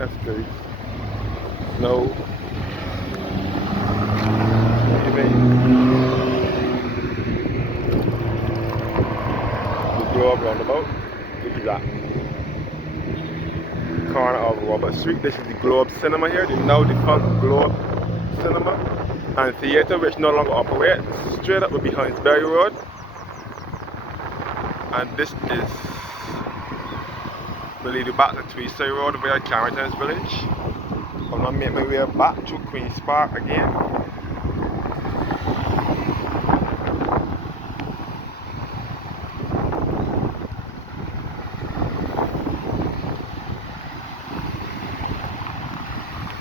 That's good. No, even the Globe roundabout. Look at that. Corner of Robert Street. This is the Globe Cinema here, the now defunct Globe Cinema and Theatre, which no longer operates. Straight up behind Berry Road. And this is will lead you back to Tweedside Road via Carrington's Village. I'm gonna make my way back to Queen's Park again.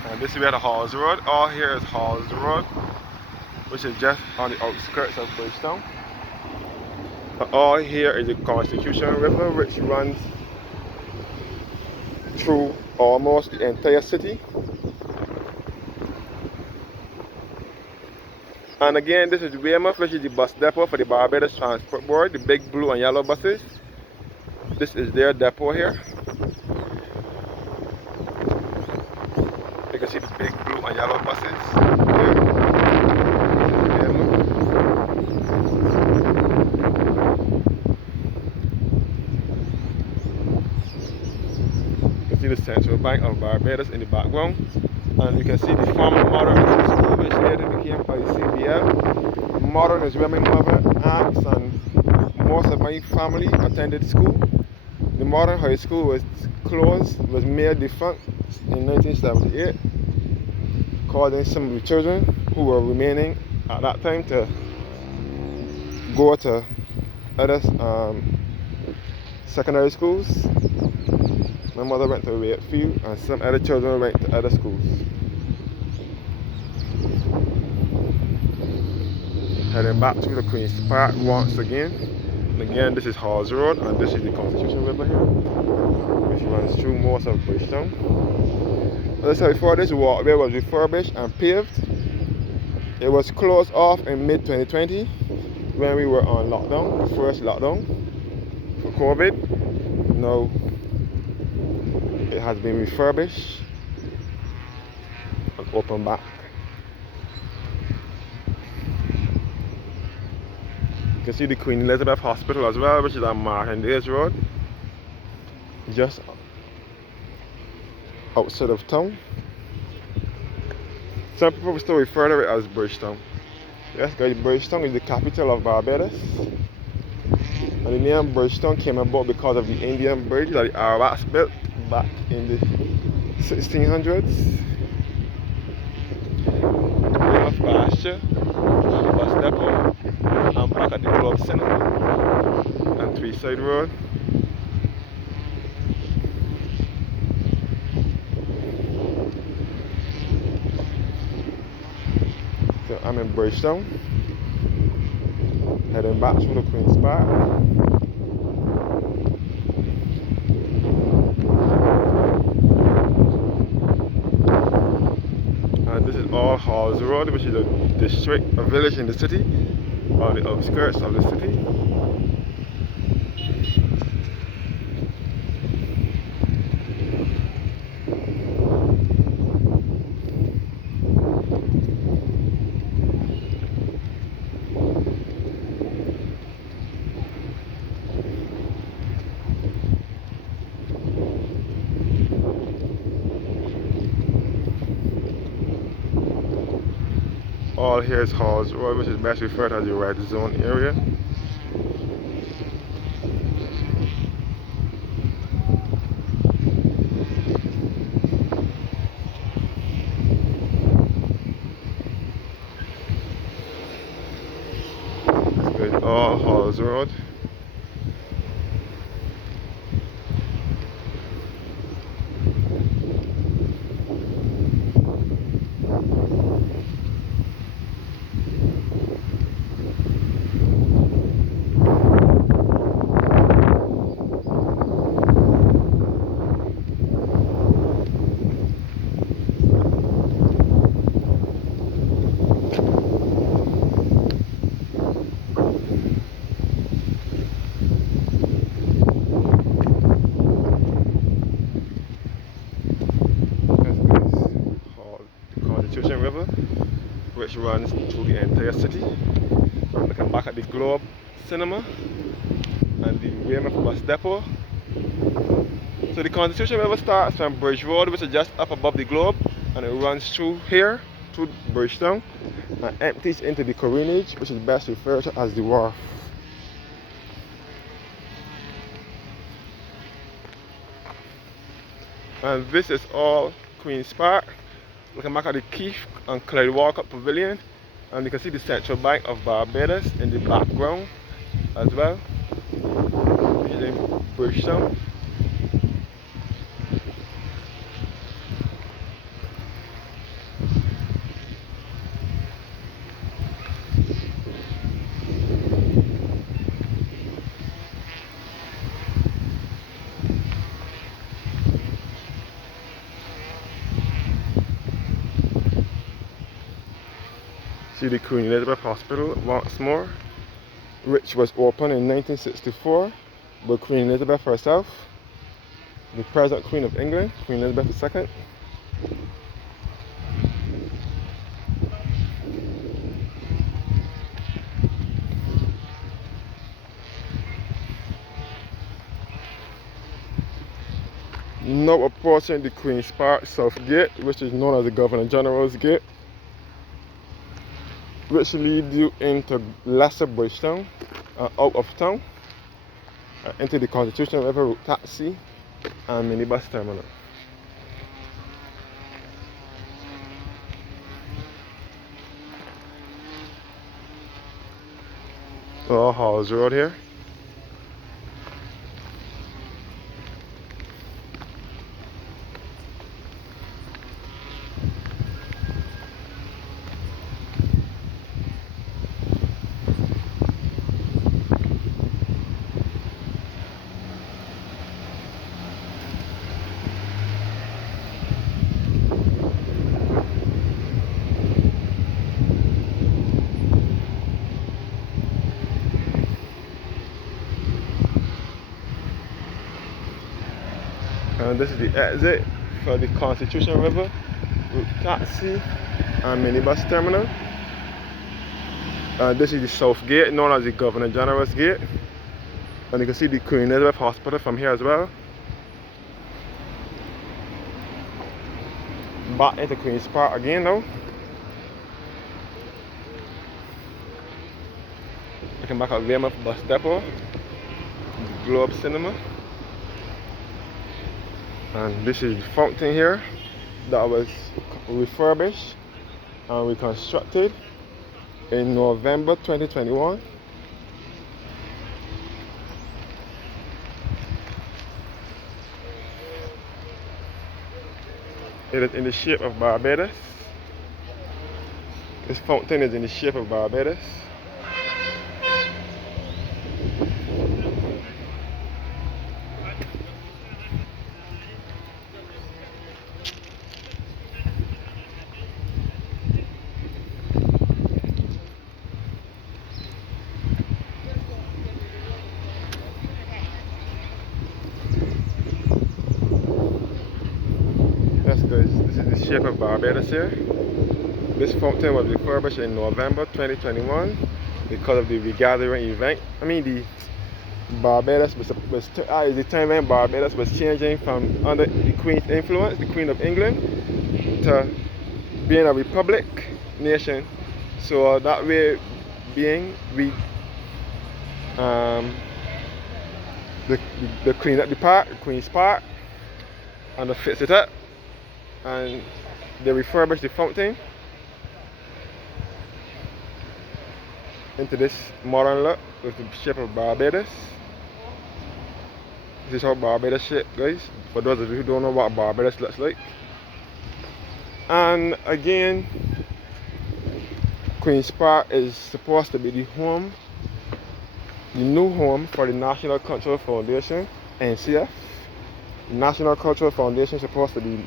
And this is where the Halls Road. All here is Halls Road, which is just on the outskirts of Bridgetown. All here is the Constitution River, which runs through almost the entire city. And again, this is Weymouth, which is the bus depot for the Barbados Transport Board, the big blue and yellow buses. This is their depot here. You can see the big blue and yellow buses here. You can see the Central Bank of Barbados in the background. And you can see the former Modern School, which later became ICBL. Modern is where my mother, aunts, and most of my family attended school. The Modern High School was closed, was made defunct in 1978, causing some of the children who were remaining at that time to go to other secondary schools. My mother went to Wakefield and some other children went to other schools. Heading back to the Queen's Park once again. And again, this is Halls Road and this is the Constitution River here, which runs through most of Bridgetown. As I said before, this walkway was refurbished and paved. It was closed off in mid-2020 when we were on lockdown, the first lockdown for COVID. Now it has been refurbished and opened back. You can see the Queen Elizabeth Hospital as well, which is on Martindale's Road, just outside of town. Some people still refer to it as Bridgetown. Yes guys, Bridgetown is the capital of Barbados. And the name Bridgetown came about because of the Indian bridge that the Arabs built back in the 1600s. Weymouth pasture, and the bus depot, and back at the Globe Cinema and Tweedside Road. So I'm in Bridgetown, heading back through the Queen's Park. And this is all Halls Road, which is a district, a village in the city, on the outskirts of the city. All here is Halls Road, which is best referred as the red zone area. This is all Halls Road. Constitution River, which runs through the entire city. I'm looking back at the Globe Cinema and the Weymouth Bus Depot. So the Constitution River starts from Bridge Road, which is just up above the Globe, and it runs through here, through Bridgetown, and empties into the Corinage, which is best referred to as the Wharf. And this is all Queen's Park. Looking back at the Keith and Clyde Walker Pavilion, and you can see the Central Bank of Barbados in the background as well. Here in Bridgetown. See the Queen Elizabeth Hospital once more, which was opened in 1964 by Queen Elizabeth herself, the present Queen of England, Queen Elizabeth II. Now approaching the Queen's Park South Gate, which is known as the Governor General's Gate, which leads you into Lesser Bridgetown, out of town, into the Constitution River Route taxi and minibus terminal. Halls Road here. And this is the exit for the Constitution River Route taxi and minibus terminal. And this is the South Gate, known as the Governor General's Gate. And you can see the Queen Elizabeth Hospital from here as well. Back into Queen's Park again now. Looking back at Weymouth Bus Depot, the Globe Cinema. And this is the fountain here that was refurbished and reconstructed in November 2021. It is in the shape of Barbados. This fountain is in the shape of Barbados. This is the shape of Barbados here. This fountain was refurbished in November 2021 because of the regathering event. The Barbados was the time when Barbados was changing from under the Queen's influence, the Queen of England, to being a republic nation. So that way being, we the clean up the park, the Queen's Park, and they fix it up. And they refurbished the fountain into this modern look with the shape of Barbados. This is how Barbados shape, guys, for those of you who don't know what Barbados looks like. And again, Queen's Park is supposed to be the new home for the National Cultural Foundation, NCF. The National Cultural Foundation is supposed to be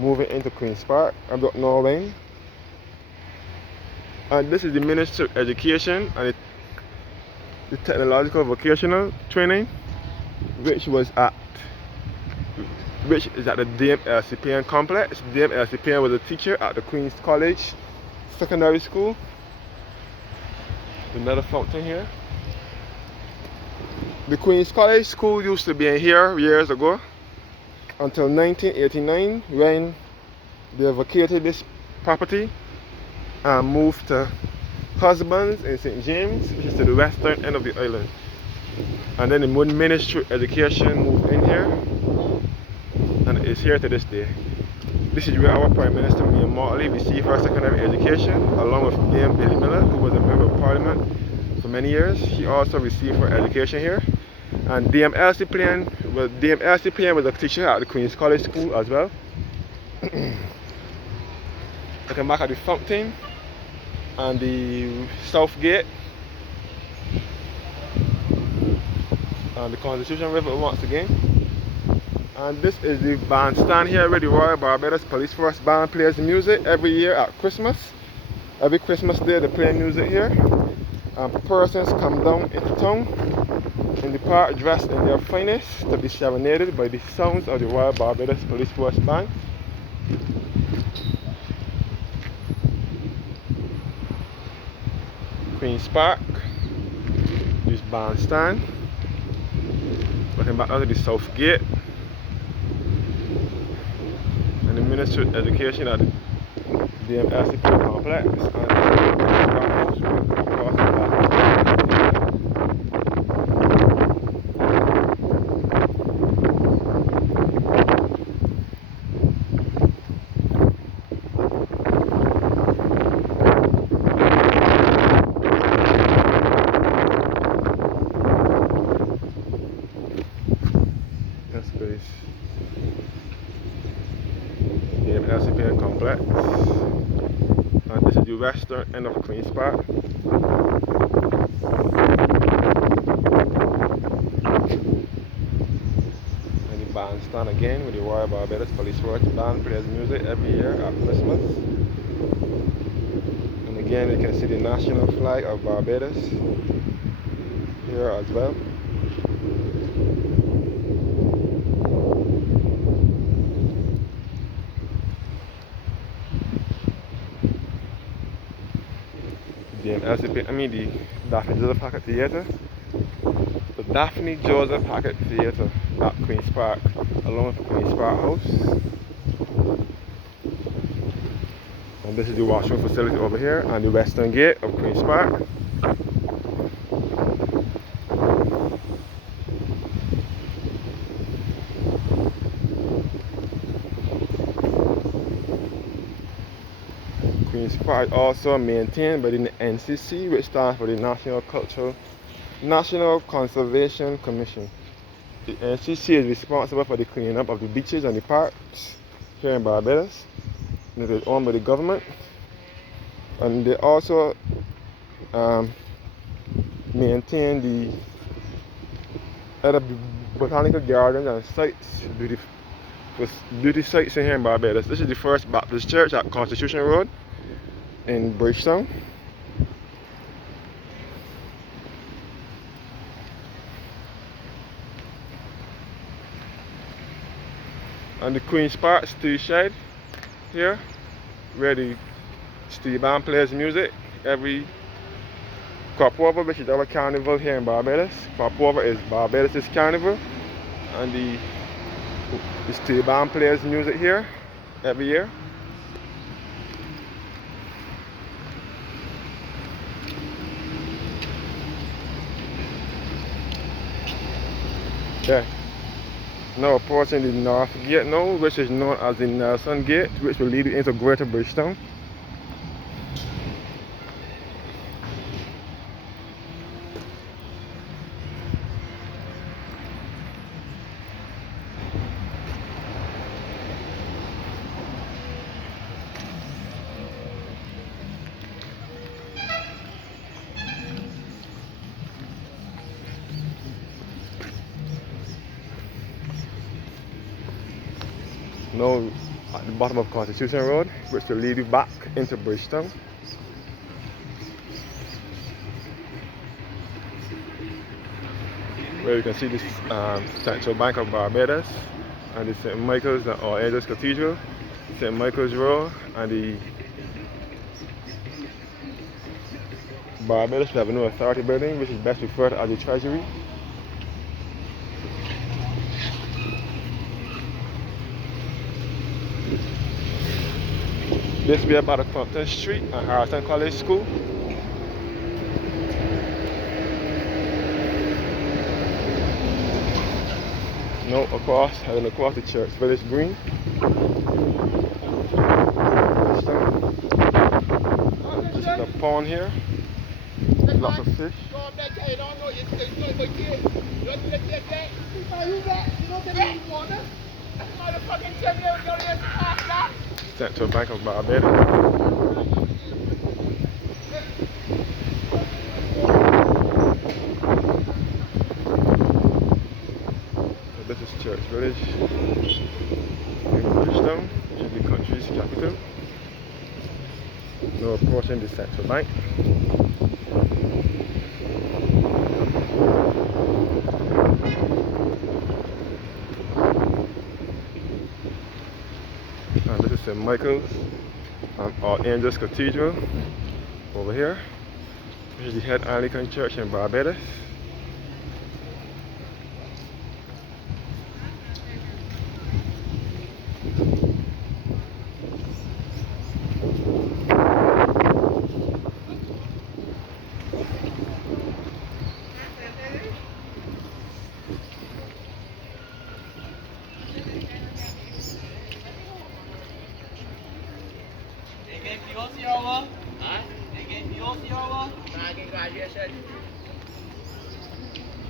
moving into Queen's Park. I don't know when. And this is the Ministry of Education and the Technological Vocational Training, which was which is at the DMLCPN complex. DMLCPN was a teacher at the Queen's College Secondary School. Another fountain here. The Queen's College School used to be in here years ago until 1989 when they vacated this property and moved to Husbands in St. James, which is to the western end of the island. And then the Ministry of Education moved in here and it's here to this day. This is where our Prime Minister, Mia Motley, received her secondary education along with Dame Billy Miller, who was a member of Parliament for many years. She also received her education here. And Dame Elsie Plain was a teacher at the Queen's College School as well. Looking back at the fountain and the South Gate and the Constitution River once again. And this is the bandstand here where the Royal Barbados Police Force Band plays music every year at Christmas. Every Christmas day they play music here. And persons come down into town in the park dressed in their finest to be serenaded by the sounds of the Royal Barbados Police Force Band. Queen's Park, this bandstand. Looking back onto the South Gate. And the Ministry of Education at the DMLCP complex. That's space. DMLCPN complex. And this is the western end of Queen's Park. And the bandstand again with the Royal Barbados Police Force Band plays music every year at Christmas. And again you can see the national flag of Barbados here as well. The Daphne Joseph Hackett Theatre. The Daphne Joseph Hackett Theatre at Queen's Park, along with the Queen's Park House. And this is the washroom facility over here and the western gate of Queen's Park. Queen's Park also maintained by the NCC, which stands for the National Conservation Commission. The NCC is responsible for the cleaning up of the beaches and the parks here in Barbados. It is owned by the government, and they also maintain the other botanical gardens and sites, beauty sites in here in Barbados. This is the First Baptist Church at Constitution Road in Bridgetown. And the Queen's Park Steel Shed here, where the steel band plays music every crop over, which is our carnival here in Barbados. Crop over is Barbados' carnival, and the steel band plays music here every year. Yeah. Now approaching the North Gate now, which is known as the Nelson Gate, which will lead you into Greater Bridgetown. Now at the bottom of Constitution Road, which will lead you back into Bridgetown. Where you can see this Central Bank of Barbados and the St. Michael's and All Angels Cathedral, St. Michael's Road, and the Barbados. We have a new authority building, which is best referred as the Treasury. This will be about Compton Street and Harrison College School. No, heading across the Church Village Green. This is the pond here. Lots of fish. Central Bank of Barbados. This is Church Village in Bridgetown, which is the country's capital. Now approaching the Central Bank. And this is St. Michael's and All Angels Cathedral over here, which is the head Anglican church in Barbados.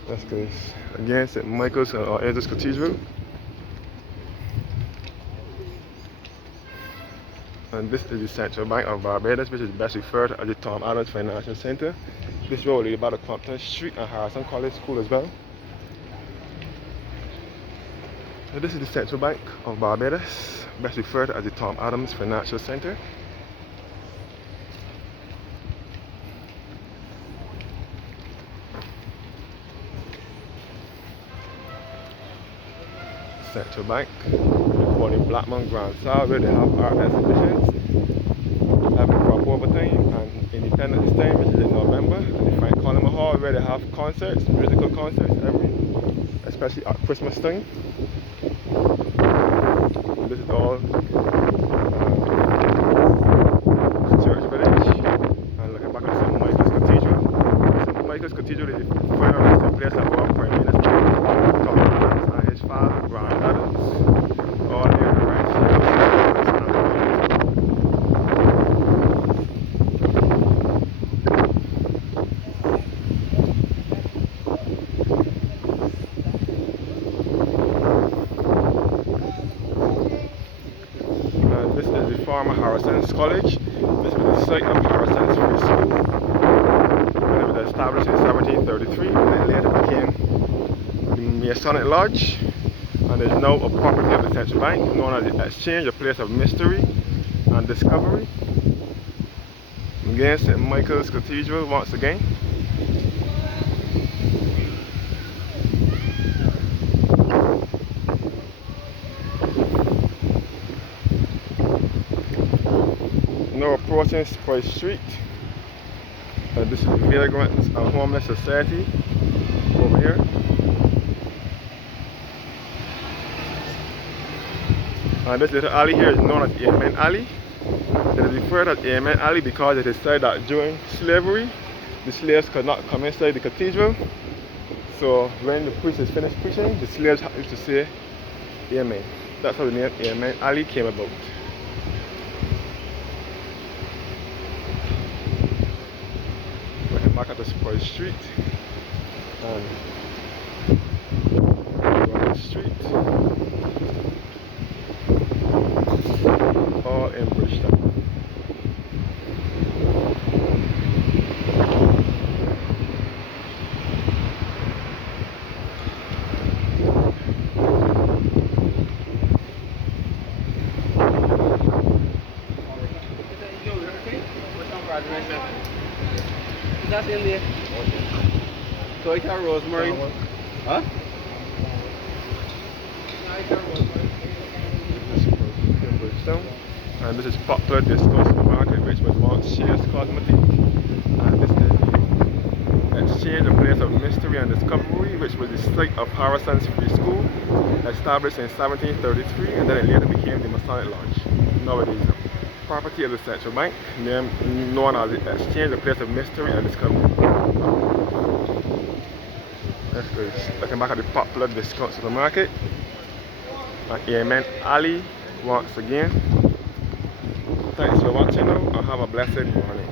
That's good. Again, St. Michael's and All Angels Cathedral. And this is the Central Bank of Barbados, which is best referred to as the Tom Adams Financial Center. This road is about Compton Street and Harrison College School as well. So this is the Central Bank of Barbados, best referred to as the Tom Adams Financial Center. Central Bank, for the Blackman Grand Saal, where they have art exhibitions, having crop over time and Independence Time, which is in November, and the Frank Coleman Hall, where they have concerts, musical concerts especially at Christmas time. And this is all Church Village, and looking back at St. Michael's Cathedral. St. Michael's Cathedral is the final resting place of our Prime Minister, Tom Adams, and his father, Brian Adams, all near the ranch. This is the former Harrison's College. This was the site of Harrison's Free School. And it was established in 1733, and it later became the Masonic Lodge. And is now a property of the Central Bank, known as the Exchange, a place of mystery and discovery. Again, St. Michael's Cathedral once again. Now approaching Spice Street. This is the Vagrants and Homeless Society over here. And this little alley here is known as Amen Alley. It is referred as Amen Alley because it is said that during slavery, the slaves could not come inside the cathedral. So when the priest is finished preaching, the slaves used to say Amen. That's how the name Amen Alley came about. Looking back at the Spice Street and Robert Street. All in Bridgetown. That's in there. So I can rosemary. Huh? I can rosemary. And this is Popular Discount Supermarket, which was once Shears Cosmetic. And this is the Exchange, a place of mystery and discovery, which was the site of Harrison's Free School, established in 1733, and then it later became the Masonic Lodge. Nowadays, property of the central bank, known as the Exchange, a place of mystery and discovery. That's good. Looking back at the Popular Discount Supermarket. Amen Ali once again. Thanks for watching now, and have a blessed morning.